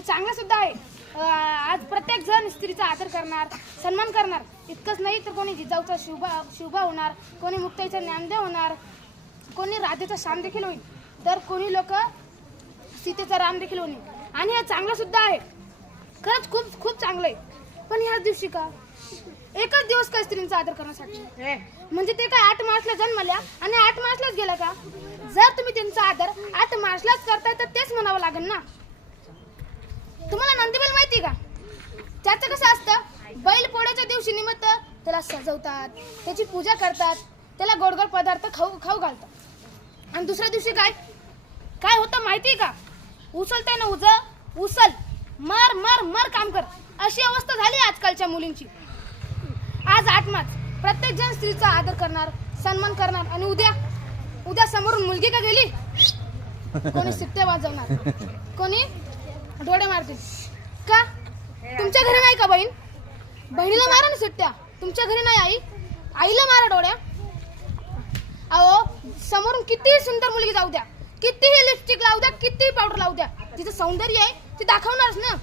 हे चांगलं सुद्धा आहे. आज प्रत्येक जण स्त्रीचा आदर करणार, सन्मान करणार. इतकंच नाही तर कोणी जिजाऊचा शिवबा होणार, कोणी मुक्ताईचा ज्ञानदेव होणार, कोणी राधेचा श्याम देखील होईल, तर कोणी लोक सीतेचा राम देखील होईल. आणि हे चांगलं सुद्धा आहे, खरंच खूप खूप चांगलं आहे. पण ह्याच दिवशी का एकच दिवस काय स्त्रींचा आदर करण्यासाठी? म्हणजे ते काय 8 मार्चला जन्मल्या आणि 8 मार्चलाच गेला का? जर तुम्ही त्यांचा आदर 8 मार्चलाच करताय तर तेच म्हणावं लागेल ना. तुम्हाला नंदीबैल माहिती का? त्याचं कसं असतं, बैल पोळ्याच्या दिवशी निमित्त त्याला सजवतात, त्याची पूजा करतात, त्याला गोड गोड पदार्थ खाऊ घालतात. आणि दुसऱ्या दिवशी काय होतं माहिती का? उचलताय ना उचल, मर मर मर काम कर, अशी अवस्था झाली आजकालच्या मुलींची. आज 8 मार्च प्रत्येक जण स्त्रीचा आदर करणार, सन्मान करणार. आणि उद्या समोरून मुलगी का गेली, कोणी शिट्ट्या वाजवणार, कोणी डोळे मारतील का? तुमच्या घरी नाही का बहिणीला मारा ना शिट्ट्या. तुमच्या घरी नाही आईला मारा डोळ्या. अहो, समोरून कितीही सुंदर मुलगी जाऊ द्या, कितीही लिपस्टिक लावू द्या, कितीही पावडर लावू द्या, तिचं सौंदर्य आहे ते दाखवणारच ना.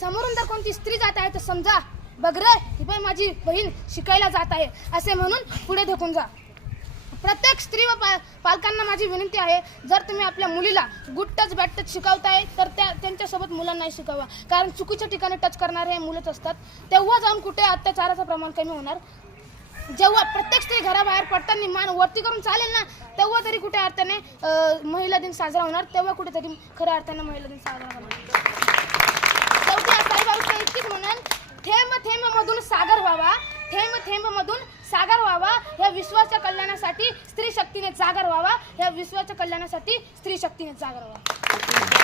समोरून जर कोणती स्त्री जात आहे तर समजा, बघ रे ही बाई माझी बहीण शिकायला जात आहे असे म्हणून पुढे ढकून जा. प्रत्येक स्त्री व पालकांना माझी विनंती आहे, जर तुम्ही आपल्या मुलीला गुड टच बॅड टच शिकवताय तर त्यांच्यासोबत मुलांना शिकवा. कारण चुकीच्या ठिकाणी टच करणारे हे मुलंच असतात. तेव्हा जाऊन कुठे अत्याचाराचं प्रमाण कमी होणार. जेव्हा प्रत्येक स्त्री घराबाहेर पडताना मान वरती करून चालेल ना, तेव्हा तरी कुठे अर्थाने महिला दिन साजरा होणार, तेव्हा कुठेतरी खऱ्या अर्थाने महिला दिन साजरा होणार. शेवटी साईबाबा इतकीच म्हणून, थेंब थेंब मधून सागर व्हावा, थेंब थेंब मधून सागर व्हावा. या विश्वाच्या कल्याणासाठी स्त्री शक्तीने जागर व्हावा, या विश्वाच्या कल्याणासाठी स्त्री शक्तीने जागर व्हावा.